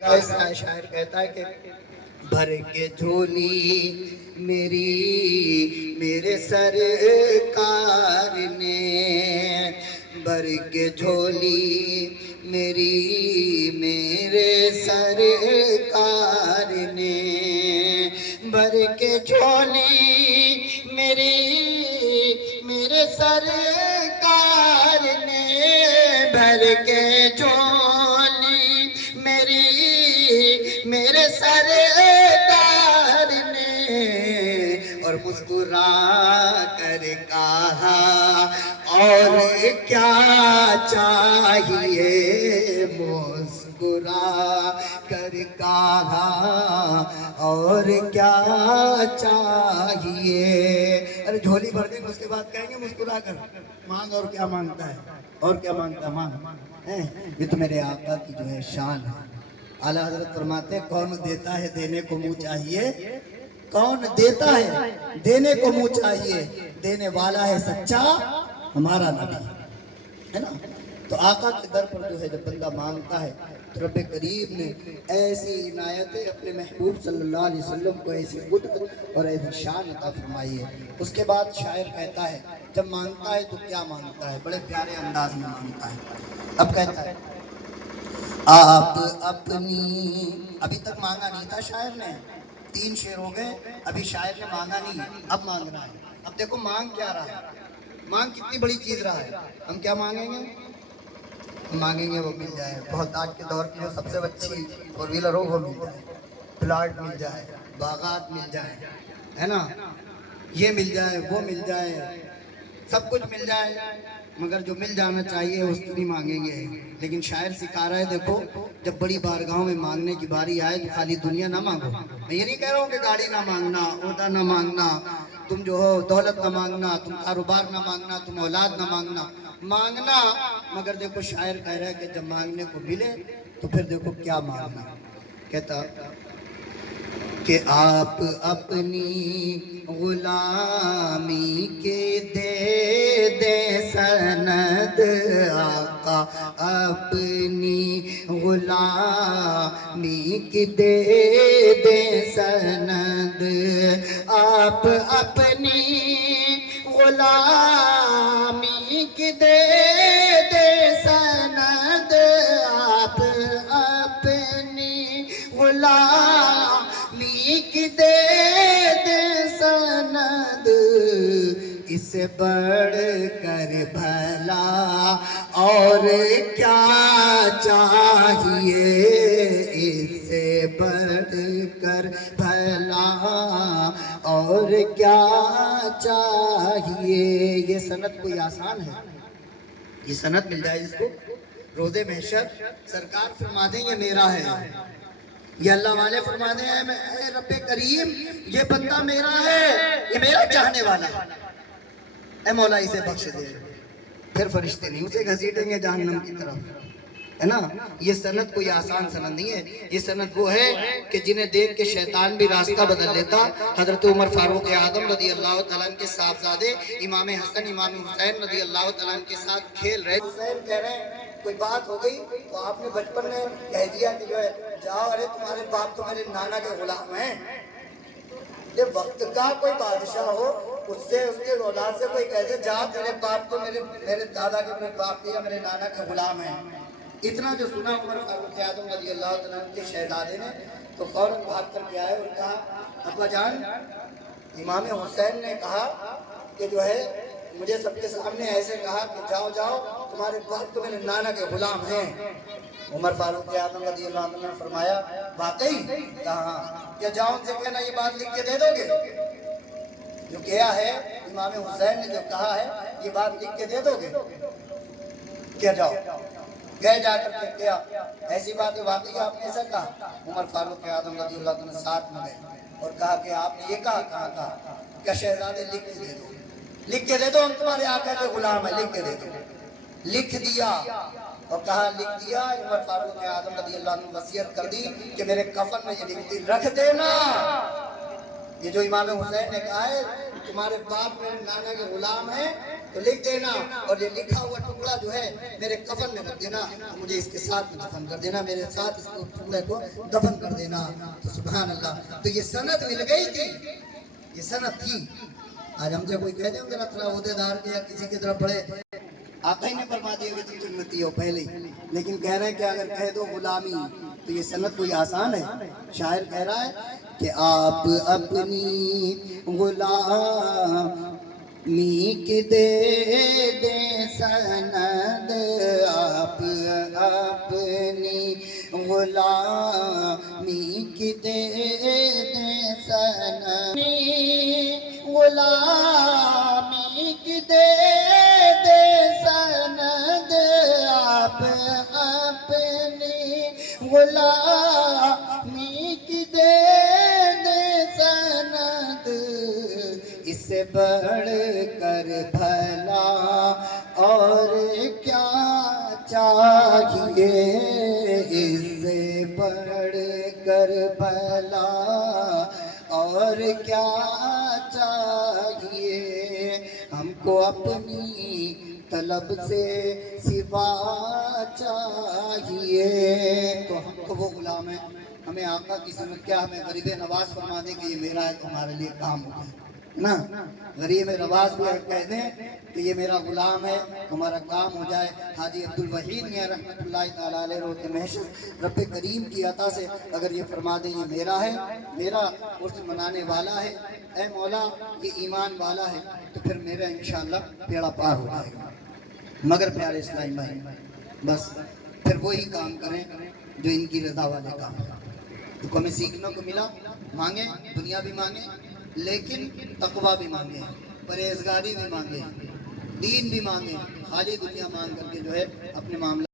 ایسا شاعر کہتا ہے کہ بھر کے جھولی میرے سرکار نے، بھر کے جھولی میرے سرکار نے، بھر کے جھولی میرے سرکار نے، بھر کے جھولی میرے سرکار نے، اور مسکرا کر کہا اور کیا چاہیے، مسکرا کر کہا اور کیا چاہیے۔ ارے جھولی بھر دیں گے اس کے بعد کہیں گے مسکرا کر مانگ، اور کیا مانگتا ہے، اور کیا مانگتا ہے، مانگ۔ یہ تو میرے آقا کی جو ہے شان ہے۔ اعلیٰ حضرت فرماتے ہیں کون دیتا ہے دینے کو منہ چاہیے، کون دیتا ہے دینے کو منہ چاہیے، دینے والا ہے سچا ہمارا نبی، ہے نا۔ تو آقا کے در پر جو ہے جب بندہ مانگتا ہے تو رب کریم نے ایسی عنایتیں اپنے محبوب صلی اللہ علیہ وسلم کو ایسی قدرت اور ایسی شان عطا فرمائی ہے۔ اس کے بعد شاعر کہتا ہے جب مانگتا ہے تو کیا مانگتا ہے، بڑے پیارے انداز میں مانگتا ہے۔ اب کہتا ہے آپ اپنی، ابھی تک مانگا نہیں تھا شاعر نے، 3 شعر ہو گئے، ابھی شاعر نے مانگا نہیں، اب مانگ رہا ہے۔ اب دیکھو مانگ کیا رہا ہے، مانگ کتنی بڑی چیز رہا ہے۔ ہم کیا مانگیں گے، مانگیں گے وہ مل جائے، بہت آج کے دور کی جو سب سے اچھی 4 ویلر ہو وہ مل جائے، پلاٹ مل جائے، باغات مل جائے، ہے نا، یہ مل جائے وہ مل جائے، سب کچھ مل جائے، مگر جو مل جانا چاہیے اس کو نہیں مانگیں گے۔ لیکن شاعر سکھا رہا ہے دیکھو جب بڑی بارگاہوں میں مانگنے کی باری آئے تو خالی دنیا نہ مانگو۔ میں یہ نہیں کہہ رہا ہوں کہ گاڑی نہ مانگنا، عہدہ نہ مانگنا، تم جو ہو دولت نہ مانگنا، تم کاروبار نہ مانگنا، تم اولاد نہ مانگنا، مانگنا، مگر دیکھو شاعر کہہ رہا ہے کہ جب مانگنے کو ملے تو پھر دیکھو کیا مانگنا۔ کہتا کہ آپ اپنی غلامی کے دے دے سند، آقا اپنی غلامی کی دے دے سند، آپ اپنی غلامی کی دے دے سند، آپ اپنی غلامی کی دے دے سند، اس سے بڑھ کر بھلا اور کیا چاہیے، اس سے بڑھ کر بھلا اور کیا چاہیے۔ یہ سند کوئی آسان ہے، یہ سند مل جائے جس کو روز محشر سرکار فرما دیں یہ میرا ہے، یہ اللہ والے فرما دیں اے رب کریم یہ بندہ میرا ہے، یہ میرا چاہنے والا ہے، اے مولا اسے بخش دے، پھر فرشتے نہیں اسے گھسیٹیں گے جہنم کی طرف، ہے نا۔ یہ سند کوئی آسان سند نہیں ہے، یہ سند وہ ہے کہ جنہیں دیکھ کے شیطان بھی راستہ بدل لیتا۔ حضرت عمر فاروق اعظم رضی اللہ تعالیٰ عنہ کے صاحبزادے امام حسن امام حسین رضی اللہ تعالیٰ عنہ کے ساتھ کھیل رہے، حسین کہہ رہے ہیں کوئی بات ہو گئی تو آپ نے بچپن میں کہہ دیا کہ جو ہے جاؤ، ارے تمہارے باپ تو میرے نانا کے غلام ہیں۔ یہ وقت کا کوئی بادشاہ ہو اس سے اس کے اولاد سے کوئی کہہ دے جاؤ تیرے باپ تو میرے دادا کے میرے باپ کے یا میرے نانا کے غلام ہیں، اتنا جو سنا عمر فاروق اعظم رضی اللہ تعالیٰ عنہ کے شہزادے نے تو فوراً بھاگ کر کے آئے اور کہا ابا جان امام حسین نے کہا کہ جو ہے مجھے سب کے سامنے ایسے کہا کہ جاؤ جاؤ تمہارے باپ تو میرے نانا کے غلام ہیں۔ عمر فاروق اعظم رضی اللہ عنہ نے فرمایا واقعی؟ کہا کیا جاؤ ان سے کہنا یہ بات لکھ کے دے دو گے، جو کیا ہے امام حسین نے جو کہا ہے یہ بات لکھ کے دے دو گے، کیا جاؤ گئے جا کر کے کیا ایسی بات ہے واقعی آپ نے ایسا کہا؟ عمر فاروق اعظم رضی اللہ عنہ ساتھ میں گئے اور کہا کہ آپ نے یہ کہا، کہا کہ شہزادے لکھ کے دے دو، لکھ کے دے دو ہم تمہارے آقا کے غلام ہیں، لکھ کے دے دو۔ لکھ دیا اور کہا لکھ دیا۔ عمر فاروق اعظم رضی اللہ عنہ وصیت کر دی کہ میرے کفن میں یہ لکھ دی رکھ دینا، یہ جو امام حسین نے کہا ہے تمہارے باپ میرے نانا کے غلام ہیں، تو لکھ دینا، اور یہ لکھا ہوا ٹکڑا جو ہے میرے کفن میں رکھ دینا، مجھے اس کے ساتھ میں دفن کر دینا، میرے ساتھ اس ٹکڑے کو دفن کر دینا۔ تو سبحان اللہ، تو یہ سند مل گئی تھی، یہ سند تھی۔ آج ہم سے کوئی کہہ دیں ذرا تھوڑا عہدیدار کے یا کسی کی طرف بڑھے، آقا ہی نے فرما دیا کہ تم جنتی ہو پہلے ہی، لیکن کہہ رہے ہیں کہ اگر کہہ دو غلامی تو یہ سند کوئی آسان ہے؟ شاعر کہہ رہا ہے کہ آپ اپنی غلامی کی دے دیں سند، آپ اپنی غلامی کی دے دیں سند، غلامی کی دے دے سند، آپ اپنی غلامی کی دے دے سند، اس سے بڑھ کر بھلا اور کیا چاہیے، اس سے بڑھ کر بھلا اور کیا چاہیے، ہم کو اپنی طلب سے سوا چاہیے۔ تو ہم کو وہ غلام ہیں، ہمیں آقا کی سنت کیا، ہمیں غریب نواز فرما دے کہ یہ میرا ہے، تمہارے لیے کام ہو جائے نا، غریب نواز بھی کہہ دیں کہ یہ میرا غلام ہے، ہمارا کام ہو جائے۔ حاجی عبدالوحید میاں رحمۃ اللہ تعالیٰ علیہ روز محشر رب کریم کی عطا سے اگر یہ فرما دیں یہ میرا ہے، میرا عرس منانے والا ہے، اے مولا یہ ایمان والا ہے، تو پھر میرا انشاءاللہ بیڑا پار ہو جائے گا۔ مگر پیارے اسلامی بھائی، بس پھر وہی کام کریں جو ان کی رضا والے کام ہیں۔ تو ہمیں سیکھنے کو ملا، مانگیں، دنیا بھی مانگیں، لیکن تقویٰ بھی مانگیں، پرہیزگاری بھی مانگیں، دین بھی مانگیں، خالی دنیا مانگ کر کے جو ہے اپنے معاملہ